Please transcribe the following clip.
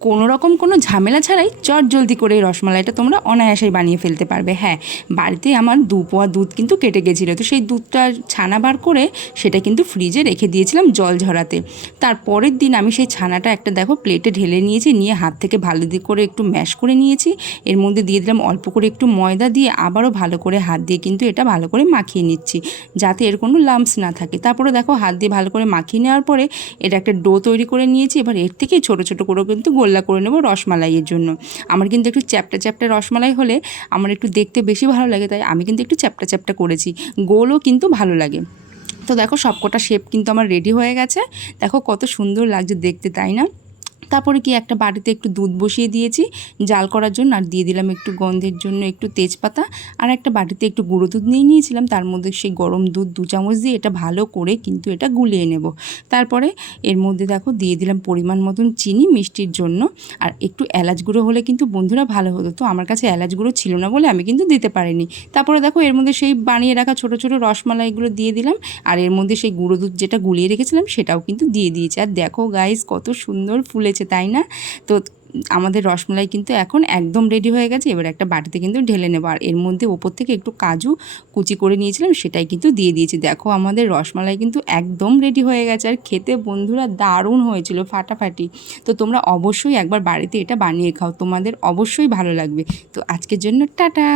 কোনো রকম কোনো ঝামেলা ছাড়াই চটজলদি করে এই রসমালাইটা তোমরা অনায়াসেই বানিয়ে ফেলতে পারবে। হ্যাঁ, বাড়িতে আমার 2 পোয়া দুধ কিন্তু কেটে গেছিলো, তো সেই দুধটা ছানা বার করে সেটা কিন্তু ফ্রিজে রেখে দিয়েছিলাম জল ঝরাতে। তারপরের দিন আমি সেই ছানাটা একটা দেখো প্লেটে ঢেলে নিয়েছি, নিয়ে হাত থেকে ভালো করে একটু ম্যাশ করে নিয়েছি। এর মধ্যে দিয়ে দিলাম অল্প করে একটু ময়দা, দিয়ে আবারও ভালো করে হাত দিয়ে কিন্তু এটা ভালো করে মাখিয়ে নিচ্ছি, যাতে এর কোনো লাম্পস না থাকে। তারপরে দেখো হাত দিয়ে ভালো করে মাখিয়ে নেওয়ার পরে এটা একটা ডো তৈরি করে নিয়েছি। এবার এর থেকে ছোটো ছোটো করে কিন্তু গোল্লা করে নেবো রসমালাইয়ের জন্য। আমার কিন্তু একটু চ্যাপটা চ্যাপটা রসমালাই হলে আমার একটু দেখতে বেশি ভালো লাগে, তাই আমি কিন্তু একটু চ্যাপটা চ্যাপটা করেছি, গোলও কিন্তু ভালো লাগে। তো দেখো সবকটা শেপ কিন্তু আমার রেডি হয়ে গেছে, দেখো কত সুন্দর লাগছে দেখতে, তাই না? তারপরে কি একটা বাটিতে একটু দুধ বসিয়ে দিয়েছি জাল করার জন্য, আর দিয়ে দিলাম একটু গন্ধের জন্য একটু তেজপাতা। আর একটা বাটিতে একটু গুঁড়ো দুধ নিয়ে নিয়েছিলাম, তার মধ্যে সেই গরম দুধ 2 চামচ দিয়ে এটা ভালো করে কিন্তু এটা গুলিয়ে নেব। তারপরে এর মধ্যে দেখো দিয়ে দিলাম পরিমাণ মতন চিনি মিষ্টির জন্য, আর একটু এলাচ গুঁড়ো হলে কিন্তু বন্ধুরা ভালো হতো, তো আমার কাছে এলাচ গুঁড়ো ছিল না বলে আমি কিন্তু দিতে পারিনি। তারপরে দেখো এর মধ্যে সেই বানিয়ে রাখা ছোটো ছোটো রসমালাইগুলো দিয়ে দিলাম, আর এর মধ্যে সেই গুঁড়ো দুধ যেটা গুলিয়ে রেখেছিলাম সেটাও কিন্তু দিয়ে দিয়েছি। আর দেখো গাইস কত সুন্দর ফুলেছে, তাই না? তো আমাদের রসমালাই কিন্তু এখন একদম রেডি হয়ে গেছে। এবার একটা বাটিতে কিন্তু ঢেলে নেব, আর এর মধ্যে ওপর থেকে একটু কাজু কুচি করে নিয়েছিলাম সেটাই কিন্তু দিয়ে দিয়েছি। দেখো আমাদের রসমালাই কিন্তু একদম রেডি হয়ে গেছে, আর খেতে বন্ধুরা দারুণ হয়েছিল, ফাটাফাটি। তো তোমরা অবশ্যই একবার বাড়িতে এটা বানিয়ে খাও, তোমাদের অবশ্যই ভালো লাগবে। তো আজকের জন্য টাটা।